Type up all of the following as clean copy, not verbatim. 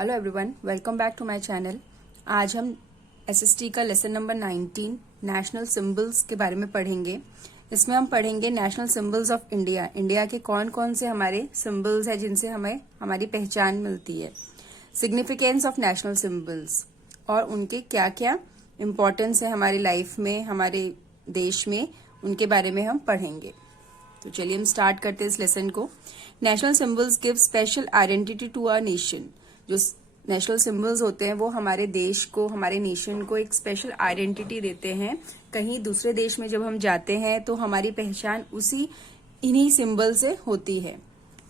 Hello everyone, welcome back to my channel. आज हम SST का लेसन नंबर 19 नेशनल सिंबल्स के बारे में पढ़ेंगे। इसमें हम पढ़ेंगे national symbols of India. India के कौन कौन से हमारे सिंबल्स हैं जिनसे हमें हमारी पहचान मिलती है, सिग्निफिकेंस ऑफ नेशनल सिंबल्स और उनके क्या क्या इम्पोर्टेंस है हमारी लाइफ में, हमारे देश में, उनके बारे में हम पढ़ेंगे। तो चलिए हम स्टार्ट करते हैं इस लेसन को। National symbols give special identity to our nation. जो नेशनल सिंबल्स होते हैं वो हमारे देश को, हमारे नेशन को एक स्पेशल आइडेंटिटी देते हैं। कहीं दूसरे देश में जब हम जाते हैं तो हमारी पहचान इन्हीं सिंबल से होती है।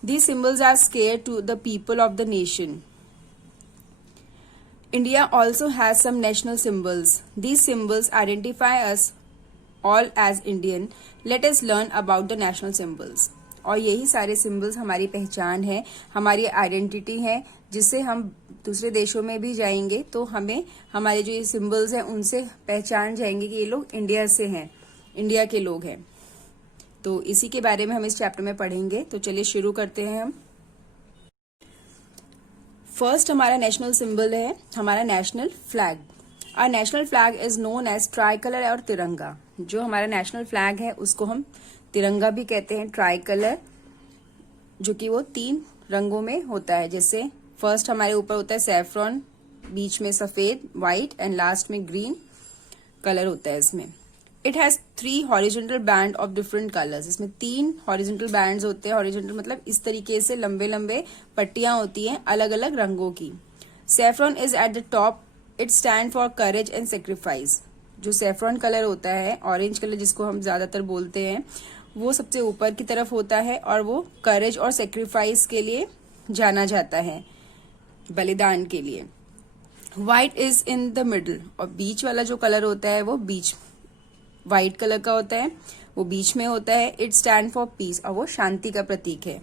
These symbols are scare to the people of the nation. India also has some national symbols. These symbols identify us all as Indian. Let us learn about the national symbols. और यही सारे symbols हमारी पहचान है, हमारी identity है, जिससे हम दूसरे देशों में भी जाएंगे तो हमें हमारे जो ये सिंबल्स हैं उनसे पहचान जाएंगे कि ये लोग इंडिया से हैं, इंडिया के लोग हैं। तो इसी के बारे में हम इस चैप्टर में पढ़ेंगे। तो चलिए शुरू करते हैं हम। फर्स्ट हमारा नेशनल सिंबल है हमारा national flag. Our national flag is known as tricolour और तिरंगा। जो हमारा नेशनल फ्लैग है उसको हम तिरंगा भी कहते हैं, ट्राई कलर, जो कि वो 3 रंगों में होता है। जैसे फर्स्ट हमारे ऊपर होता है सैफरॉन, बीच में सफेद, व्हाइट एंड लास्ट में ग्रीन कलर होता है इसमें। It has 3 horizontal band of different colours. इसमें 3 हॉरिजॉन्टल बैंड्स होते हैं। हॉरिजॉन्टल मतलब इस तरीके से लंबे लंबे पट्टियां होती हैं अलग अलग रंगों की। Saffron is at the top. It stand for courage and sacrifice. जो सैफरॉन कलर होता है, ऑरेंज कलर जिसको हम ज्यादातर बोलते हैं, वो सबसे ऊपर की तरफ होता है और वो करेज और सेक्रीफाइस के लिए जाना जाता है, बलिदान के लिए। White is in the middle. और बीच वाला जो कलर होता है वो बीच व्हाइट कलर का होता है, वो बीच में होता है। इट स्टैंड फॉर पीस, और वो शांति का प्रतीक है।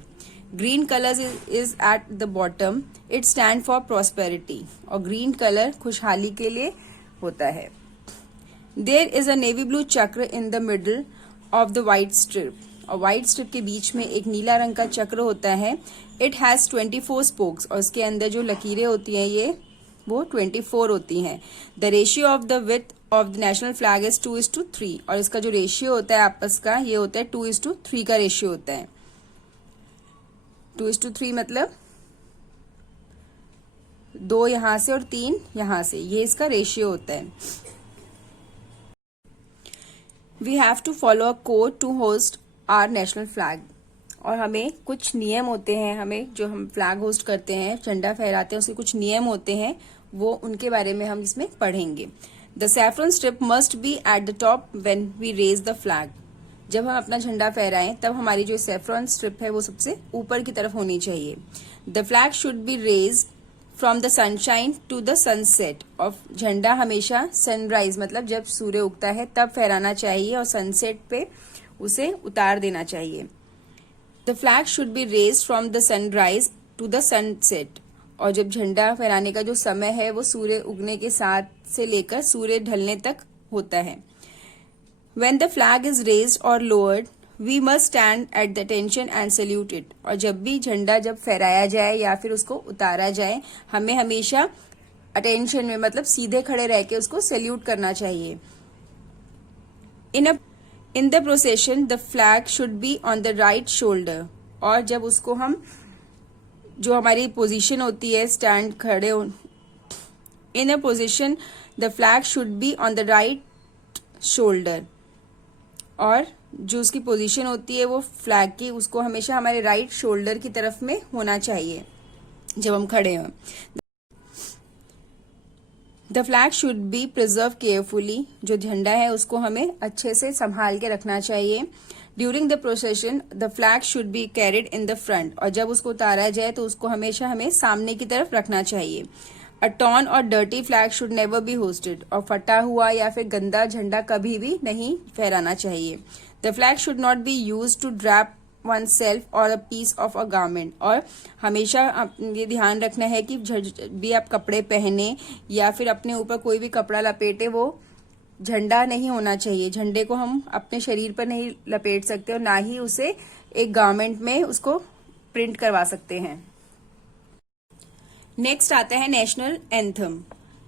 Green colour is at the bottom. It stand for prosperity, और ग्रीन कलर खुशहाली के लिए होता है। There is a navy blue chakra in the middle of the white strip. और व्हाइट स्ट्रिप के बीच में एक नीला रंग का चक्र होता है। इट हैज 24 स्पोक्स, और इसके अंदर जो लकीरें होती हैं वो 24 होती हैं। The ratio of the width of the national flag is 2:3। और इसका जो रेशियो होता है आपस का, ये होता है 2:3 का रेशियो होता है। 2:3 मतलब 2 यहां से और 3 यहां से, ये इसका रेशियो होता है। We have to follow a code to host our national flag. और हमें कुछ नियम होते हैं, हमें जो हम फ्लैग होस्ट करते हैं, झंडा फहराते हैं, उसके कुछ नियम होते हैं, वो उनके बारे में हम इसमें पढ़ेंगे। The saffron strip must be at the top when we raise the flag. जब हम अपना झंडा फहराएं तब हमारी जो सैफरन स्ट्रिप है वो सबसे ऊपर की तरफ होनी चाहिए। The flag should be raise from the sunshine to the sunset. और झंडा हमेशा सनराइज मतलब जब सूर्य उगता है तब फहराना चाहिए, और सनसेट पे उसे उतार देना चाहिए। The flag should be raise from the sunrise to the sunset. और जब झंडा फहराने का जो समय है वो सूर्य उगने के साथ से लेकर सूर्य ढलने तक होता है। When the flag is raised or lowered, we must stand at the attention and salute it. और जब भी झंडा जब फहराया जाए या फिर उसको उतारा जाए, हमें हमेशा अटेंशन में मतलब सीधे खड़े रह के उसको सैल्यूट करना चाहिए। In the procession, the flag should be on the right shoulder. और जब उसको हम जो हमारी पोजीशन होती है स्टैंड खड़े in a position the flag should be on the right shoulder. और जो उसकी पोजीशन होती है वो फ्लैग की, उसको हमेशा हमारे राइट शोल्डर की तरफ में होना चाहिए जब हम खड़े हों। The flag should be preserve carefully. जो झंडा है उसको हमें अच्छे से संभाल के रखना चाहिए। During the procession the flag should be carried in the front. और जब उसको उतारा जाए तो उसको हमेशा हमें सामने की तरफ रखना चाहिए। अ टॉर्न और dirty flag should never be hosted. और फटा हुआ या फिर गंदा झंडा कभी भी नहीं फहराना चाहिए। The flag should not be use to drape oneself और a piece of a garment. और हमेशा ये ध्यान रखना है कि भी आप कपड़े पहने या फिर अपने ऊपर कोई भी कपड़ा लपेटे, वो झंडा नहीं होना चाहिए। झंडे को हम अपने शरीर पर नहीं लपेट सकते और ना ही उसे एक गारमेंट में उसको प्रिंट करवा सकते हैं। नेक्स्ट आता है नेशनल एंथम,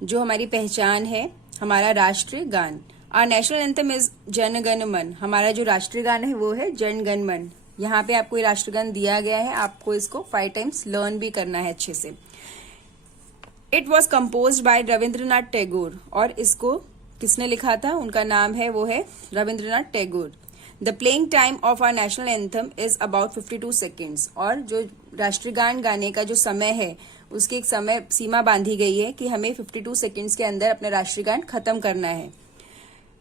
जो हमारी पहचान है, हमारा राष्ट्रीय गान। Our national anthem is Jana Gana मन। हमारा जो राष्ट्रीय गान है वो है जन गण मन। यहाँ पे आपको ये राष्ट्रगान दिया गया है, आपको इसको 5 टाइम्स लर्न भी करना है अच्छे से। It was compose bye Rabindranath Tagore, और इसको किसने लिखा था, उनका नाम है वो है Rabindranath Tagore. The playing time of our national anthem is about 52 seconds, और जो राष्ट्रीय गान गाने का जो समय है उसकी एक समय सीमा बांधी गई है कि हमें 52 सेकेंड्स के अंदर अपना राष्ट्रीय गान खत्म करना है।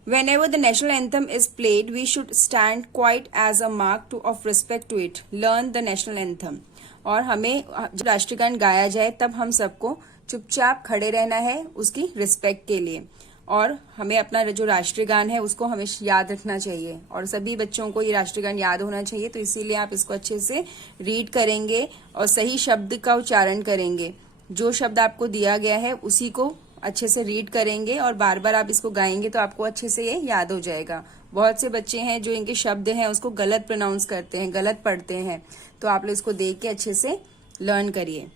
Whenever the national anthem is played, we should stand quite as a mark of respect to it. Learn the national anthem. और हमें जब राष्ट्रीय गान गाया जाए तब हम सबको चुपचाप खड़े रहना है उसकी रिस्पेक्ट के लिए, और हमें अपना जो राष्ट्रीय गान है उसको हमेशा याद रखना चाहिए, और सभी बच्चों को ये राष्ट्रीय गान याद होना चाहिए। तो इसीलिए आप इसको अच्छे से रीड करेंगे और सही शब्द का उच्चारण करेंगे। जो शब्द आपको दिया गया है उसी को अच्छे से रीड करेंगे और बार बार आप इसको गाएंगे तो आपको अच्छे से ये याद हो जाएगा। बहुत से बच्चे हैं जो इनके शब्द हैं उसको गलत प्रोनाउंस करते हैं, गलत पढ़ते हैं, तो आप लोग इसको देख के अच्छे से लर्न करिए।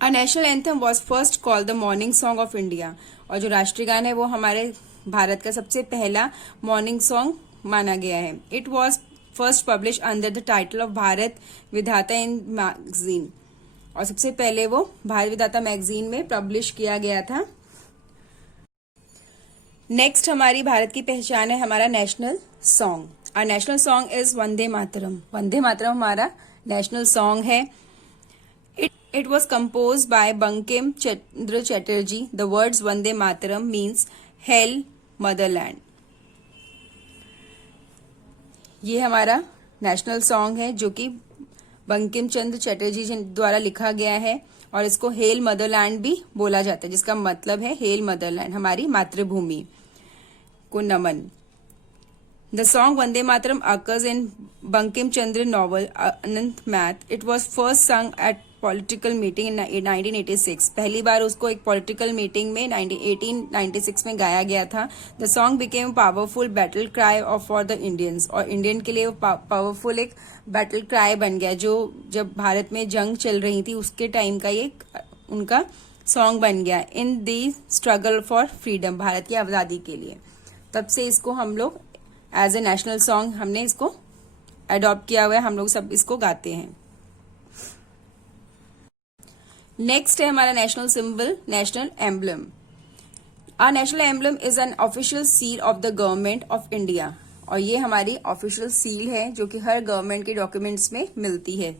A national anthem was first called the morning song of India, और जो राष्ट्रीय गान है वो हमारे भारत का सबसे पहला मॉर्निंग सॉन्ग माना गया है। It was first publish under the title of Bharat विधाता इन मैगजीन, और सबसे पहले वो भारत विधाता मैगजीन में पब्लिश किया गया था। नेक्स्ट हमारी भारत की पहचान है हमारा नेशनल सॉन्ग। और national song is Vande Mataram. Vande Mataram हमारा नेशनल सॉन्ग है। It was compose bye Bankim Chandra Chatterjee. The words Vande Mataram means hello Motherland. ये हमारा नेशनल सॉन्ग है जो कि बंकिम चंद्र चटर्जी द्वारा लिखा गया है, और इसको हेल मदरलैंड भी बोला जाता है, जिसका मतलब है हेल मदरलैंड, हमारी मातृभूमि को नमन। The song Vande Mataram occurs in Bankim Chandra novel Anant Math. It was first sung at political meeting in 1986। पहली बार उसको एक पॉलिटिकल मीटिंग में 1896 में गाया गया था। The song became powerful battle cry of for the Indians, और इंडियन के लिए वो पावरफुल एक बैटल क्राई बन गया, जो जब भारत में जंग चल रही थी उसके टाइम का ये उनका सॉन्ग बन गया। इन दी स्ट्रगल फॉर फ्रीडम, भारत की आजादी के लिए। तब से इसको हम लोग एज ए नेशनल सॉन्ग हमने इसको अडॉप्ट किया हुआ है, हम लोग सब इसको गाते हैं। नेक्स्ट है हमारा national symbol, national emblem. Our national emblem is an official seal of the government of India, और ये हमारी ऑफिशियल सील है जो कि हर गवर्नमेंट के डॉक्यूमेंट्स में मिलती है।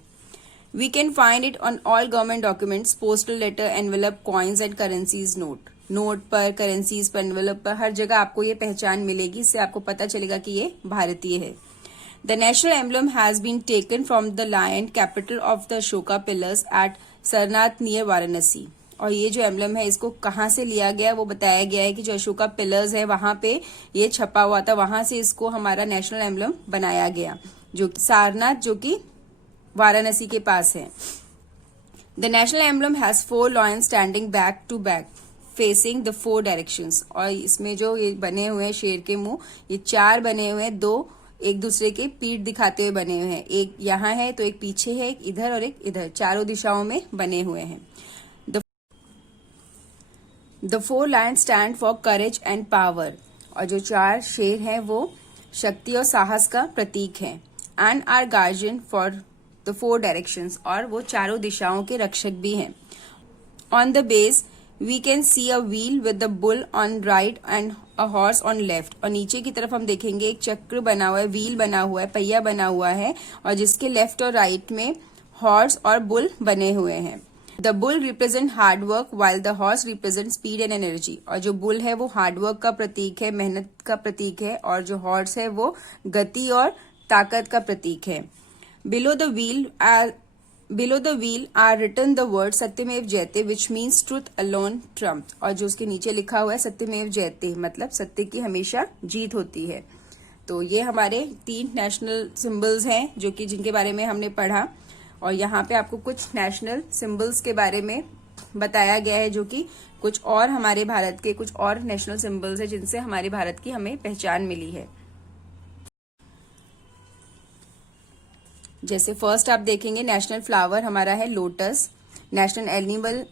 We can find it on all government documents, postal letter, envelope, coins and currencies note. Note पर, करेंसीज पर, एनवेलप पर, हर जगह आपको ये पहचान मिलेगी। इससे आपको पता चलेगा कि ये भारतीय है। The national emblem has been taken from the lion capital of the Ashoka pillars at Sarnath near Varanasi, और ये जो एम्बलम है इसको कहाँ से लिया गया वो बताया गया है कि जो अशोका पिलर्स है वहां पे ये छपा हुआ था, वहां से इसको हमारा नेशनल एम्बलम बनाया गया, जो सारनाथ जो कि वाराणसी के पास है। The national emblem has 4 lions standing back to back facing the 4 directions, और इसमें जो ये बने हुए हैं शेर के मुंह, ये 4 बने हुए हैं, 2 एक दूसरे के पीठ दिखाते हुए बने हुए हैं। एक यहाँ है तो एक पीछे है, एक इधर और एक इधर, चारों दिशाओं में बने हुए हैं। The 4 Lions stand for courage and power, और जो 4 शेर हैं वो शक्ति और साहस का प्रतीक है। And are guardian for the 4 directions, और वो चारों दिशाओं के रक्षक भी हैं। On the base we can see a wheel with the bull on right and a horse on left, और नीचे की तरफ हम देखेंगे एक चक्र बना हुआ है, व्हील बना हुआ है, पहिया बना हुआ है, और जिसके लेफ्ट और राइट में हॉर्स और बुल बने हुए हैं। The bull represent hard work while the horse represent speed and energy, और जो बुल है वो हार्डवर्क का प्रतीक है, मेहनत का प्रतीक है, और जो हॉर्स है वो गति और ताकत का प्रतीक है। Below the wheel are written the word Satyameva Jayate which means truth alone trump, और जो उसके नीचे लिखा हुआ है सत्यमेव जयते, मतलब सत्य की हमेशा जीत होती है। तो ये हमारे 3 नेशनल सिंबल्स हैं जो कि जिनके बारे में हमने पढ़ा, और यहाँ पे आपको कुछ नेशनल सिंबल्स के बारे में बताया गया है, जो कि कुछ और हमारे भारत के कुछ और नेशनल सिंबल्स है जिनसे हमारे भारत की हमें पहचान मिली है। जैसे फर्स्ट आप देखेंगे नेशनल फ्लावर हमारा है lotus, national animal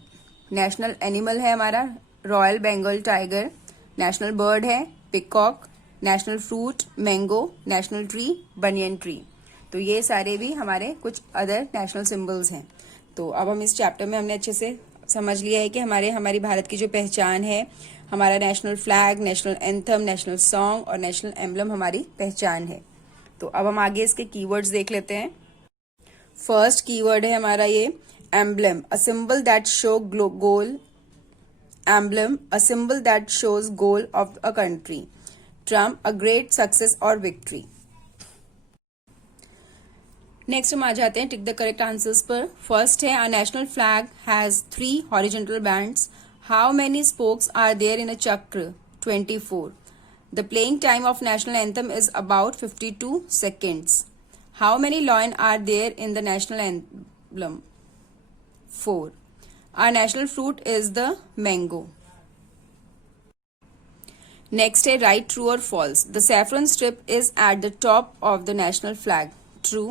national animal है हमारा royal Bengal tiger, national bird है peacock, national fruit mango, national tree banyan tree. तो ये सारे भी हमारे कुछ अदर नेशनल सिंबल्स हैं। तो अब हम इस चैप्टर में हमने अच्छे से समझ लिया है कि हमारी भारत की जो पहचान है, हमारा national flag, national anthem, national song और नेशनल एम्बलम हमारी पहचान है। तो अब हम आगे इसके कीवर्ड्स देख लेते हैं। फर्स्ट कीवर्ड है हमारा ये emblem, a symbol that show goal, emblem a symbol that shows goal of a country, trump a great success और विक्ट्री। नेक्स्ट हम आ जाते हैं टिक द करेक्ट आंसर्स पर। फर्स्ट है, our national flag has 3 horizontal bands. How many spokes are there in a chakra? 24. The playing time of national anthem is about 52 seconds. How many lions are there in the national emblem? 4. Our national fruit is the mango. Next है, write true or false. The saffron strip is at the top of the national flag. True.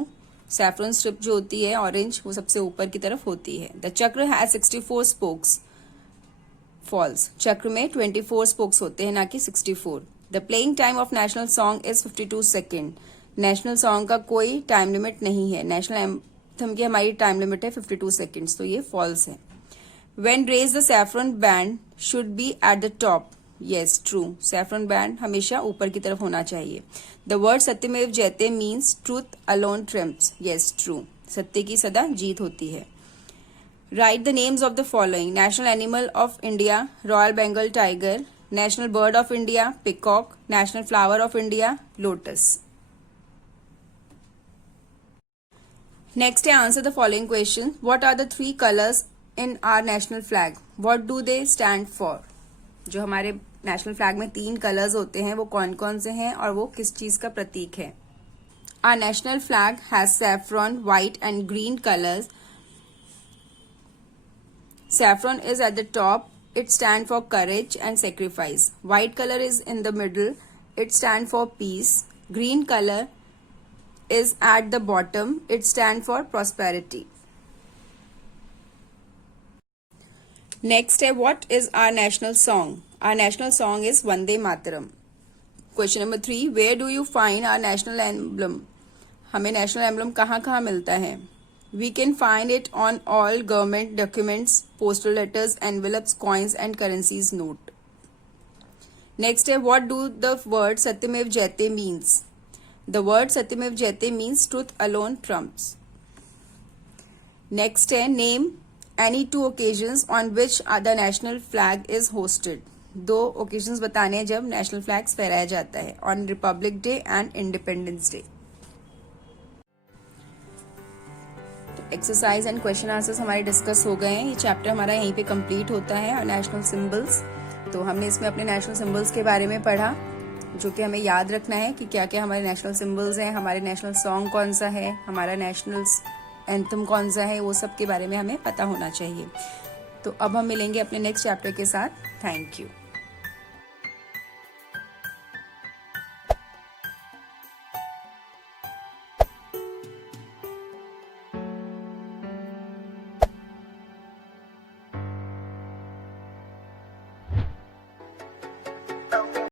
Saffron strip जो होती है orange, वो सबसे ऊपर की तरफ होती है। द चक्र हैज 64 स्पोक्स। फॉल्स, चक्र में 24 स्पोक्स होते हैं, ना कि 64। The playing time of national song is 52 second. National song का कोई टाइम लिमिट नहीं है। नेशनल एंथम की हमारी टाइम लिमिट है 52 सेकेंड्स, तो ये फॉल्स है। When raise the saffron band should be at the top. Yes, true. Saffron band हमेशा ऊपर की तरफ होना चाहिए। The word Satyameva Jayate means truth alone trumps. Yes, true. सत्य की सदा जीत होती है। Write the names of the following. National animal of India royal Bengal tiger, national bird of India peacock, national flower of India lotus. Next है, answer the following question. What are the 3 colours in our national flag? What do they stand for? जो हमारे national flag में 3 colours होते हैं, वो कौन कौन से हैं और वो किस चीज का प्रतीक है? Our national flag has saffron, white and green colours. Saffron is at the top, it stand for courage and sacrifice. White colour is in the middle, it stand for peace. Green colour is at the bottom, it stand for prosperity. Next है, what is our national song? Our national song is Vande Mataram. Question number 3, where do you find our national emblem? हमें national emblem कहाँ कहाँ मिलता है? We can find it on all government documents, postal letters, envelopes, coins and currencies note. Next है, what do the word Satyamev Jayate means? The word Satyamev Jayate means truth alone trumps. Next है, name any 2 occasions on which the national flag is hosted. 2 occasions बताने हैं जब national flags फहराया जाता है, on Republic Day and Independence Day. तो exercise and question answers हमारे discuss हो गए हैं। ये चैप्टर हमारा यहीं पे कंप्लीट होता है। नेशनल सिंबल्स, तो हमने इसमें अपने नेशनल सिंबल्स के बारे में पढ़ा, जो कि हमें याद रखना है कि क्या क्या हमारे नेशनल सिंबल्स हैं, हमारे नेशनल सॉन्ग कौन सा है, हमारा नेशनल एंथम कौन सा है, वो सब के बारे में हमें पता होना चाहिए। तो अब हम मिलेंगे अपने नेक्स्ट चैप्टर के साथ। Thank you.